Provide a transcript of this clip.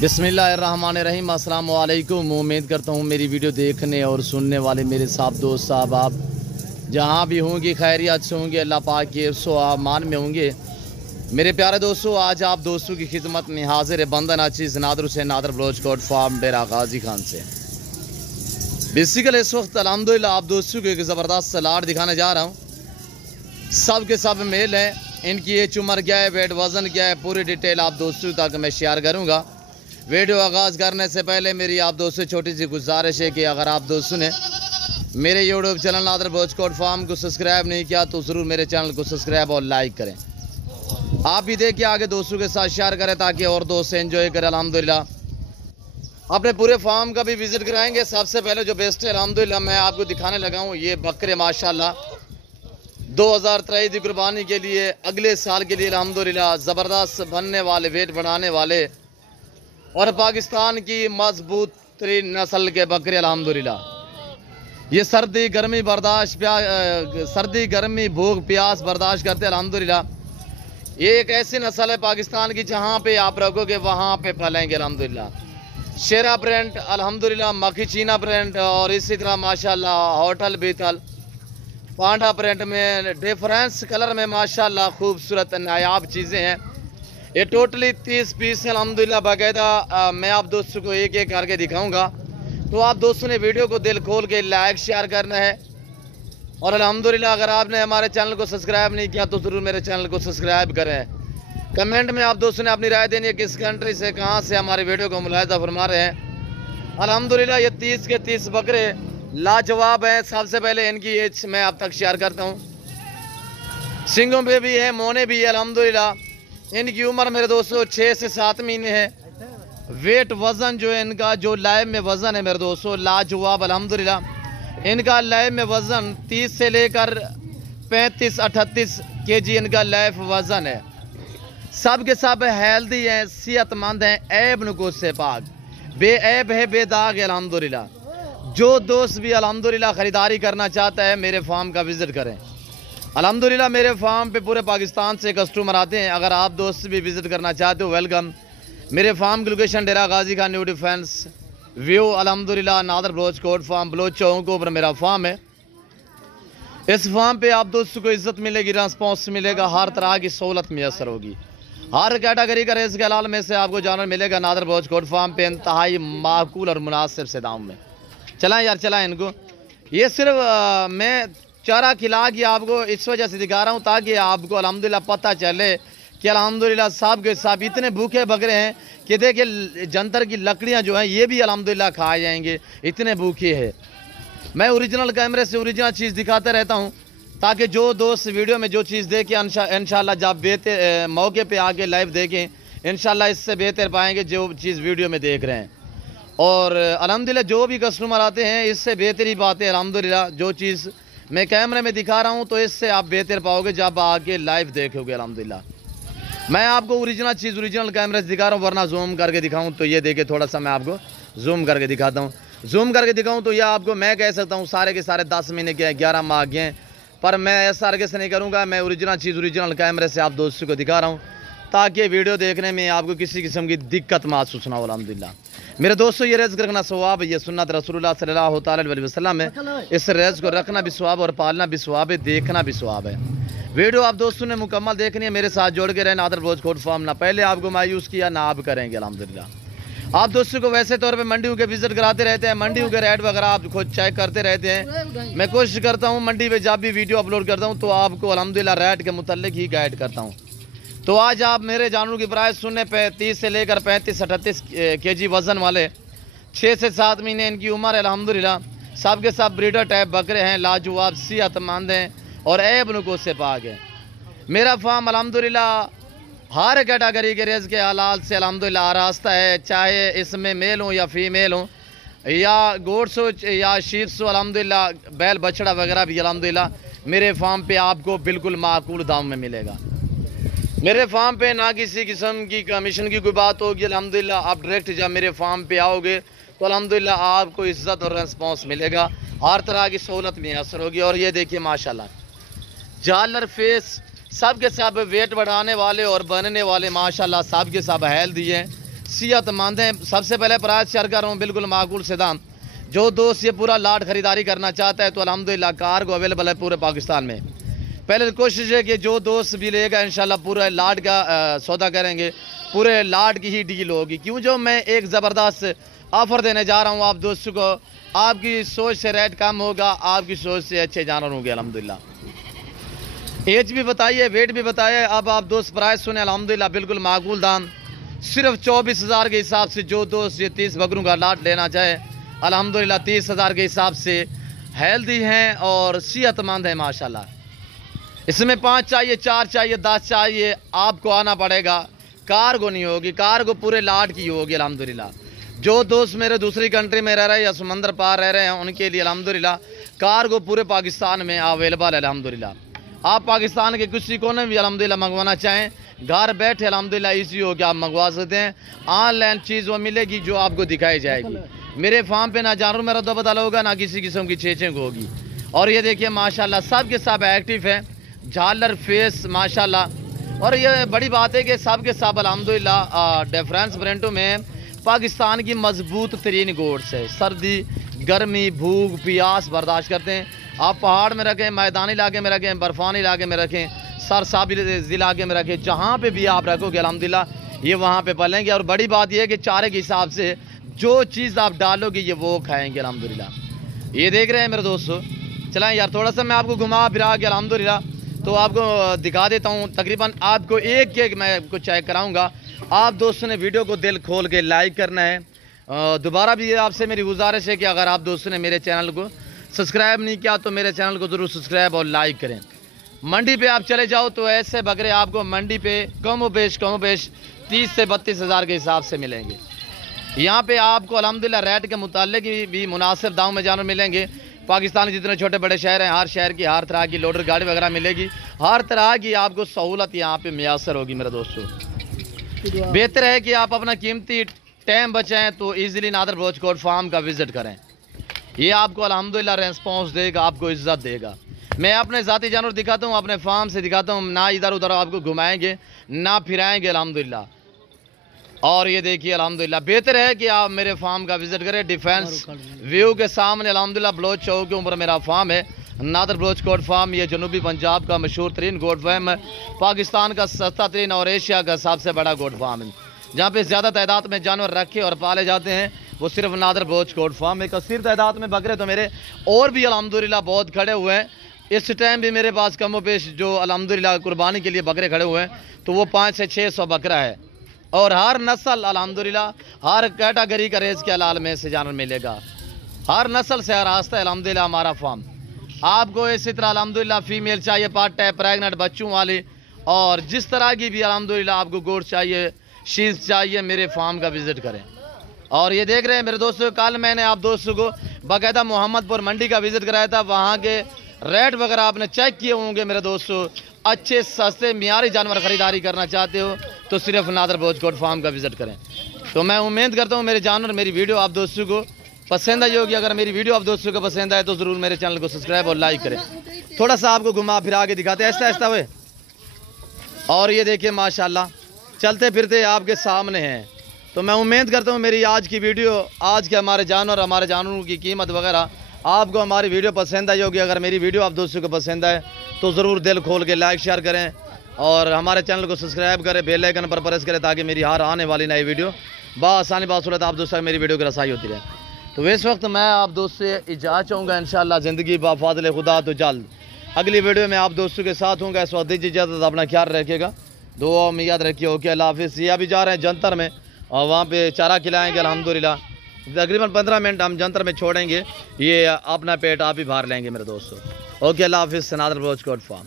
बिस्मिल्लाहिर्रहमानिर्रहीम। अस्सलाम वालेकुम। उम्मीद करता हूँ मेरी वीडियो देखने और सुनने वाले मेरे साहब दोस्त साहब आप जहाँ भी होंगे खैरियत से होंगे, अल्लाह पाक के अमान में होंगे। मेरे प्यारे दोस्तों, आज आप दोस्तों की खिदमत में हाजिर है बंदन अचीज़ नादर हुसैन नादर बलोच कोट फार्म डेरा गाजी खान से। बेसिकल इस वक्त अल्हम्दुलिल्लाह आप दोस्तों को एक ज़बरदस्त लाट दिखाने जा रहा हूँ। सब के सब मेल हैं, इनकी एज उम्र क्या है, वेट वज़न क्या है, पूरी डिटेल आप दोस्तों तक मैं शेयर करूँगा। वीडियो आगाज़ करने से पहले मेरी आप दोस्तों से छोटी सी गुजारिश है कि अगर आप दोस्तों ने मेरे YouTube channel Nadir Baloch Kot farm को सब्सक्राइब नहीं किया तो ज़रूर मेरे चैनल को सब्सक्राइब और लाइक करें। आप भी देखिए, आगे दोस्तों के साथ शेयर करें ताकि और दोस्त एंजॉय करें। अल्हम्दुलिल्लाह अपने पूरे फार्म का भी विज़िट कराएंगे। सबसे पहले जो बेस्ट है अल्हम्दुलिल्लाह मैं आपको दिखाने लगा हूँ, ये बकरे माशाल्लाह 2023 की कुर्बानी के लिए, अगले साल के लिए अल्हम्दुलिल्लाह ज़बरदस्त बनने वाले, वेट बढ़ाने वाले और पाकिस्तान की मजबूत तरीन नस्ल के बकरे अल्हम्दुलिल्लाह। ये सर्दी गर्मी बर्दाश्त, सर्दी गर्मी भूख प्यास बर्दाश्त करते अल्हम्दुलिल्लाह। ये एक ऐसी नस्ल है पाकिस्तान की जहाँ पे आप रखोगे वहाँ पे फैलेंगे अल्हम्दुलिल्लाह। शेरा प्रिंट अल्हम्दुलिल्लाह, मक्खी चीना प्रिंट और इसी तरह माशाल्लाह होटल बीतल पांडा प्रिंट में डिफरेंस कलर में माशाल्लाह खूबसूरत नायाब चीज़ें हैं। ये टोटली 30 पीस है अल्हम्दुलिल्लाह। बाकायदा मैं आप दोस्तों को एक एक करके दिखाऊंगा, तो आप दोस्तों ने वीडियो को दिल खोल के लाइक शेयर करना है। और अल्हम्दुलिल्लाह अगर आपने हमारे चैनल को सब्सक्राइब नहीं किया तो ज़रूर मेरे चैनल को सब्सक्राइब करें। कमेंट में आप दोस्तों ने अपनी राय देनी है, किस कंट्री से कहाँ से हमारे वीडियो को मुलाहिज़ा फरमा रहे हैं। अल्हम्दुलिल्लाह ये 30 के 30 बकरे लाजवाब हैं। सबसे पहले इनकी एज मैं आप तक शेयर करता हूँ। सिंगों पे भी है, मोने भी है अल्हम्दुलिल्लाह। इनकी उम्र मेरे दोस्तों 6 से 7 महीने है। वेट वज़न जो है इनका, जो लाइव में वज़न है मेरे दोस्तों लाजवाब अल्हम्दुलिल्लाह। इनका लाइव में वज़न 30 से लेकर 35-38 केजी इनका लाइव वज़न है। सब के सब हेल्दी हैं, सेहतमंद हैं, ऐब नुकूस से पाक, बेऐब है, बेदाग है अल्हम्दुलिल्लाह। जो दोस्त भी अल्हम्दुलिल्लाह ख़रीदारी करना चाहता है मेरे फार्म का विज़िट करें। अल्हम्दुलिल्लाह मेरे फार्म पे पूरे पाकिस्तान से कस्टमर आते हैं। अगर आप दोस्त भी विज़िट करना चाहते हो वेलकम। मेरे फार्म की location Dera Ghazi Khan new defence view अल्हम्दुलिल्लाह नादर बलोच कोट फार्म बलोच चौक के ऊपर मेरा फार्म है। इस फार्म पे आप दोस्तों को इज्जत मिलेगी, रिस्पॉन्स मिलेगा, हर तरह की सहूलत मैसर होगी। हर कैटेगरी का रेज़ के हलाल में से आपको जानवर मिलेगा नादर बलोच कोट फार्म पे इंतहाई माकूल और मुनासिब से दाम में। चलाएं यार चलाएं इनको। ये सिर्फ मैं चारा खिला के आपको इस वजह से दिखा रहा हूँ ताकि आपको अल्हम्दुलिल्लाह पता चले कि अल्हम्दुलिल्लाह साहब के साहब इतने भूखे बकरे हैं कि देखिए जंतर की लकड़ियाँ जो हैं ये भी अल्हम्दुलिल्लाह खाए जाएंगे, इतने भूखे हैं। मैं ओरिजिनल कैमरे से ओरिजिनल चीज़ दिखाते रहता हूँ ताकि जो दोस्त वीडियो में जो चीज़ देखें इंशाल्लाह जब बेहतर मौके पे आके लाइव देखें इंशाल्लाह इससे बेहतर पाएंगे जो चीज़ वीडियो में देख रहे हैं। और अल्हम्दुलिल्लाह जो भी कस्टमर आते हैं इससे बेहतरी बात है अल्हम्दुलिल्लाह। जो चीज़ मैं कैमरे में दिखा रहा हूँ तो इससे आप बेहतर पाओगे जब आके लाइव देखोगे अल्हम्दुलिल्लाह। मैं आपको ओरिजिनल चीज़ ओरिजिनल कैमरे से दिखा रहा हूँ, वरना जूम करके दिखाऊँ तो ये देखिए थोड़ा सा मैं आपको जूम करके दिखाता हूँ। जूम करके दिखाऊँ तो यह आपको मैं कह सकता हूँ सारे के सारे 10 महीने के 11 माह के हैं, पर मैं ऐसा आगे से नहीं करूँगा। मैं ओरिजिनल चीज़ ओरिजिनल कैमरे से आप दोस्तों को दिखा रहा हूँ ताकि वीडियो देखने में आपको किसी किस्म की दिक्कत महसूस ना हो अल्हम्दुलिल्लाह। मेरे दोस्तों ये रेज़ रखना सवाब है, ये सुन्नत रसूलुल्लाह सल्लल्लाहु अलैहि वसल्लम है। इस रेज़ को रखना भी सवाब और पालना भी सवाब है, देखना भी सवाब है। वीडियो आप दोस्तों ने मुकम्मल देखनी है, मेरे साथ जोड़ के रहे नादर बलोच कोट फार्म। ना पहले आपको मायूस किया ना आप करेंगे अल्हम्दुलिल्लाह। आप दोस्तों को वैसे तौर पे मंडियों के विजिट कराते रहते हैं, मंडियों के रेट वगैरह आप खुद चेक करते रहते हैं। मैं कोशिश करता हूँ मंडी में जब भी वीडियो अपलोड करता हूँ तो आपको अल्हम्दुलिल्लाह रेट के मुतालिक ही गाइड करता हूँ। तो आज आप मेरे जानवरों की प्राइस सुनने पे 30 से लेकर 35-38 केजी वज़न वाले 6 से 7 महीने इनकी उम्र है अल्हम्दुलिल्लाह। सब के सब ब्रीडर टाइप बकरे हैं, लाजवाब सेहतमंद हैं और ऐब नुकूस से पाक है। मेरा फार्म अल्हम्दुलिल्लाह हर कैटेगरी के रेज़ के हलाल से अल्हम्दुलिल्लाह आरास्ता है, चाहे इसमें मेल हो या फीमेल हो या गोड्स हो या शीप्स हो। अल्हम्दुलिल्लाह बैल बछड़ा वगैरह भी अल्हम्दुलिल्लाह मेरे फार्म पे आपको बिल्कुल माकूल दाम में मिलेगा। मेरे फार्म पे ना किसी किस्म की कमीशन की कोई बात होगी अल्हम्दुलिल्लाह। आप डायरेक्ट जब मेरे फार्म पे आओगे तो अल्हम्दुलिल्लाह आपको इज़्ज़त और रिस्पॉन्स मिलेगा, हर तरह की सहूलत मैसर होगी। और ये देखिए माशाल्लाह जालर फेस, सब के सब वेट बढ़ाने वाले और बनने वाले माशाल्लाह सब के सब हेल्दी हैं, صحت مند ہیں. سب سے پہلے پرائز شیئر کر رہا ہوں بالکل معقول سے دام. جو دوست یہ پورا لاٹ خریداری کرنا چاہتا ہے تو الحمدللہ کارگو اویلیبل ہے پورے پاکستان میں. پہلے کوشش ہے کہ جو دوست بھی لے گا انشاءاللہ پورے لاٹ کا سودا کریں گے, پورے لاٹ کی ہی ڈیل ہوگی. کیوں جو میں ایک زبردست آفر دینے جا رہا ہوں آپ دوستوں کو. آپ کی سوچ سے ریٹ کم ہوگا, آپ کی سوچ سے اچھے جانور ہوں گے الحمدللہ. ایج بھی بتائیے, ویٹ بھی بتائیے. اب آپ دوست پرائز سنیں الحمدللہ بالکل معقول دام. صرف 24,000 کے حساب سے جو دوست یہ 30 بکروں کا لاٹ لینا چاہے الحمدللہ 30,000 کے حساب سے ہیلدی ہیں اور صحت مند ہیں ماشاءاللہ. اس میں 5 چاہیے, 4 چاہیے, 10 چاہیے, آپ کو آنا پڑے گا. کارگو نہیں ہوگی, کارگو پورے لاٹ کی ہوگی الحمدللہ. جو دوست میرے دوسری کنٹری میں رہ رہے ہیں یا سمندر پار رہ رہے ہیں ان کے لیے الحمدللہ کارگو پورے پاکستان میں اویلیبل ہے الحمدللہ. آپ پاکستان کے کسی کونے بھی الحمدللہ منگوانا چاہیں گھر بیٹھے الحمدللہ ایزی ہو کہ آپ منگوا سکتے ہیں. آن لائن چیز وہ ملے گی جو آپ کو دکھائی جائے گی. میرے فارم پہ نہ جانور میرا دو بدل ہوگا نہ کسی قسم کی چیچنگ ہوگی. اور یہ دیکھیے ماشاءاللہ سب کے سب ایکٹیو ہیں, جھالر فیس ماشاءاللہ. اور یہ بڑی بات ہے کہ سب کے سب الحمدللہ ڈیفرنس برینٹوں میں پاکستان کی مضبوط ترین گوٹس ہے. سردی گرمی بھوک پیاس برداشت کرتے ہیں. آپ پہاڑ میں رکھیں, میدانی علاقے میں رکھیں, برفانی علاقے میں رکھیں, سرسابی علاقے میں رکھیں, جہاں پہ بھی آپ رکھو گے الحمدللہ یہ وہاں پہ پلیں گے. اور بڑی بات یہ ہے کہ چارے کے حساب سے جو چیز آپ ڈالو گے یہ وہ کھائیں گے الحمدللہ. یہ دیکھ رہے ہیں میرے دوستو. چلائیں یار تھوڑا سا میں آپ کو گھما پھرا کے الحمدللہ تو آپ کو دکھا دیتا ہوں. تقریباً آپ کو ایک میں کو چیک کراؤں گا. آپ دوستوں نے ویڈیو کو دل کھول کے لائک کرنا ہے. دوبارہ بھی آپ سے میری گزارش ہے کہ اگر آپ دوستوں نے میرے چینل کو سبسکرائب نہیں کیا تو میرے چینل کو ضرور سبسکرائب اور لائک کریں. منڈی پہ آپ چلے جاؤ تو ایسے بکرے آپ کو منڈی پہ کم و بیش 30 سے 32 ہزار کے حساب سے ملیں گے. یہاں پہ آپ کو الحمدللہ ریٹ کے متعلق بھی مناسب داموں میں جانور ملیں گے. پاکستان جتنے چھوٹے بڑے شہر ہیں ہر شہر کی ہر طرح کی لوڈر گاڑی وغیرہ ملے گی. ہر طرح کی آپ کو سہولت یہاں پہ میسر ہوگی میرے دوستوں. بہتر ہے کہ آپ اپنا قیمتی ٹائم بچائیں تو ایزیلی نادر بلوچ کوٹ فارم کا وزٹ کریں. یہ آپ کو الحمدللہ ریسپانس دے گا, آپ کو عزت دے گا. میں اپنے ذاتی جانور دکھاتا ہوں, اپنے فارم سے دکھاتا ہوں. نہ ادھر ادھر آپ کو گھمائیں گے نہ پھرائیں گے الحمدللہ. اور یہ دیکھیے الحمدللہ بہتر ہے کہ آپ میرے فارم کا وزٹ کریں. ڈیفینس ویو کے سامنے الحمدللہ بلوچ چوک کے اوپر میرا فارم ہے, نادر بلوچ کوٹ فارم. یہ جنوبی پنجاب کا مشہور ترین گوٹ فارم ہے, پاکستان کا سستا ترین اور ایشیا کا سب سے بڑا گوٹ فارم ہے. جہاں پہ زیادہ تعداد میں جانور رکھے اور پالے جاتے ہیں وہ صرف نادر بلوچ کوٹ فارم ہے. کثیر تعداد میں بکرے تو میرے اور بھی الحمدللہ بہت کھڑے ہوئے ہیں. اس ٹائم بھی میرے پاس کم و بیش جو الحمدللہ قربانی کے لیے بکرے کھڑے ہوئے ہیں تو وہ 500 سے 600 بکرا ہے. اور ہر نسل الحمدللہ ہر کیٹاگری کا ریز کے حلال میں سے جانور ملے گا. ہر نسل سے آراستہ ہے الحمدللہ ہمارا فارم. آپ کو اسی طرح الحمدللہ فیمیل چاہیے, پارٹ ٹائپ, پریگننٹ بچوں والی, اور جس طرح کی بھی الحمدللہ آپ کو گوشت چاہیے, شیز چاہیے, میرے فارم کا وزٹ کریں. اور یہ دیکھ رہے ہیں میرے دوستوں, کل میں نے آپ دوستوں کو باقاعدہ محمد پور منڈی کا وزٹ کرایا تھا. وہاں کے ریٹ وغیرہ آپ نے چیک کیے ہوں گے میرے دوستوں. اچھے سستے معیاری جانور خریداری کرنا چاہتے ہو تو صرف نادر بلوچ کوٹ فارم کا وزٹ کریں. تو میں امید کرتا ہوں میرے جانور میری ویڈیو آپ دوستوں کو پسند آئی ہوگی. اگر میری ویڈیو آپ دوستوں کو پسند آئے تو ضرور میرے چینل کو سبسکرائب اور لائک کریں. تھوڑا سا آپ کو گھما پھرا کے دکھاتے ہیں آہستہ ہوئے. اور یہ دیکھیں ماشاءاللہ چلتے پھرتے آپ کے سامنے ہیں. تو میں امید کرتا ہوں میری آج کی ویڈیو, آج کے ہمارے جانوروں کی قیمت وغیرہ آپ کو ہماری ویڈیو پسند آئی ہوگی. اگر میری ویڈیو آپ دوستوں کو پسند آئے تو ضرور دل کھول کے لائک شیئر کریں اور ہمارے چینل کو سبسکرائب کریں, بیل آئیکن پر پریس کریں تاکہ میری ہر آنے والی نئی ویڈیو بآسانی بصورت آپ دوستوں میری ویڈیو کی رسائی ہوتی رہے. تو اس وقت میں آپ دوست سے اجازت چاہوں گا. انشاءاللہ زندگی با فاضل خدا تو جلد اگلی ویڈیو میں آپ دوستوں کے ساتھ ہوں گا. اس وقت دیجیے اجازت, اپنا خیال رکھیے گا, دعا میں یاد رکھیے. اوکے اللہ حافظ. یہ ابھی جا رہے ہیں جنتر میں اور وہاں پہ چارہ کھلائیں گے الحمدللہ. تقریباً 15 منٹ ہم جنتر میں چھوڑیں گے. یہ اپنا پیٹ آپ ہی بھار لیں گے میرے دوستوں. اوکے اللہ حافظ. نادر بلوچ کوٹ فارم.